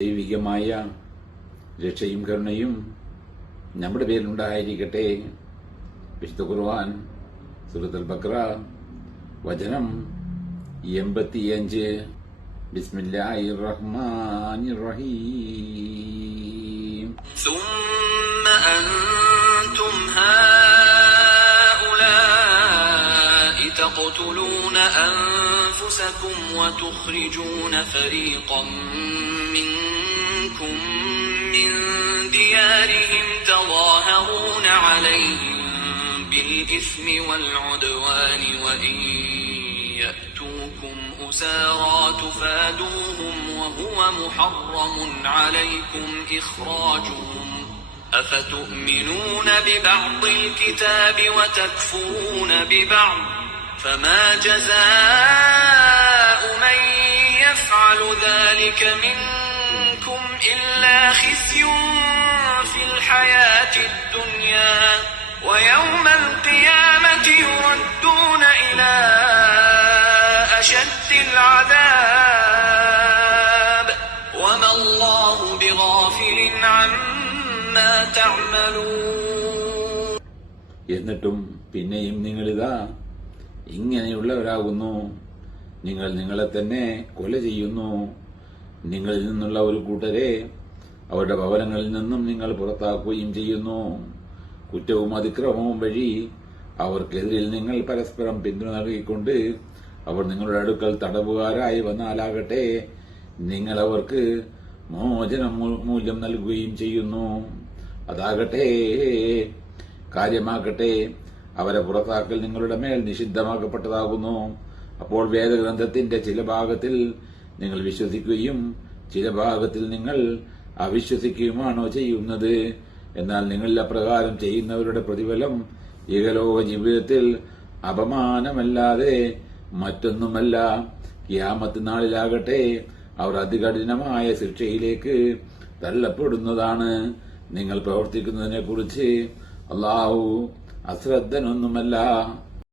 ദൈവികമായ രക്ഷയും കരുണയും നമ്മുടെ പേരിലുണ്ടായിരിക്കട്ടെ. വിശുദ്ധ ഖുർആൻ സൂറത്തുൽ ബഖറ വചനം 85. ബിസ്മില്ലാഹിർ റഹ്മാനിർ റഹീം. ثم أنتم هؤلاء تقتلون أنفسكم وتخرجون فريقا منكم من ديارهم تظاهرون عليهم بالإثم والعدوان وإن يأتوكم أسارى تفادوهم وهو محرم عليكم إخراجهم أفتؤمنون ببعض الكتاب وتكفرون ببعض فما جزاء من يفعل ذلك منكم إلا خزي في الحياة الدنيا ويوم القيامة يردون إلى أشد العذاب وما الله بغافل عما تعملون. എന്നിട്ടും പിന്നെയും നിങ്ങളിതാ ഇങ്ങനെയുള്ളവരാകുന്നു. നിങ്ങൾ നിങ്ങളെ തന്നെ കൊല ചെയ്യുന്നു. നിങ്ങളിൽ നിന്നുള്ള ഒരു കൂട്ടരെ അവരുടെ ഭവനങ്ങളിൽ നിന്നും നിങ്ങൾ പുറത്താക്കുകയും ചെയ്യുന്നു. കുറ്റവും അതിക്രമവും വഴി അവർക്കെതിരിൽ നിങ്ങൾ പരസ്പരം പിന്തുണ നൽകിക്കൊണ്ട് അവർ നിങ്ങളുടെ അടുക്കൽ തടവുകാരായി വന്നാലാകട്ടെ നിങ്ങൾ അവർക്ക് മോചന മൂല്യം നൽകുകയും ചെയ്യുന്നു. അതാകട്ടെ കാര്യമാകട്ടെ അവരെ പുറത്താക്കൽ നിങ്ങളുടെ മേൽ നിഷിദ്ധമാക്കപ്പെട്ടതാകുന്നു. അപ്പോൾ വേദഗ്രന്ഥത്തിന്റെ ചില ഭാഗത്തിൽ നിങ്ങൾ വിശ്വസിക്കുകയും ചില ഭാഗത്തിൽ നിങ്ങൾ അവിശ്വസിക്കുകയുമാണോ ചെയ്യുന്നത്? എന്നാൽ നിങ്ങൾ അപ്രകാരം ചെയ്യുന്നവരുടെ പ്രതിഫലം ഇഹലോക ജീവിതത്തിൽ അപമാനമല്ലാതെ മറ്റൊന്നുമല്ല. ഖിയാമത്ത് നാളിലാകട്ടെ അവർ അതികഠിനമായ ശിക്ഷയിലേക്ക് തള്ളപ്പെടുന്നതാണ്. നിങ്ങൾ പ്രവർത്തിക്കുന്നതിനെ കുറിച്ച് അല്ലാഹു അശ്രദ്ധനൊന്നുമല്ല.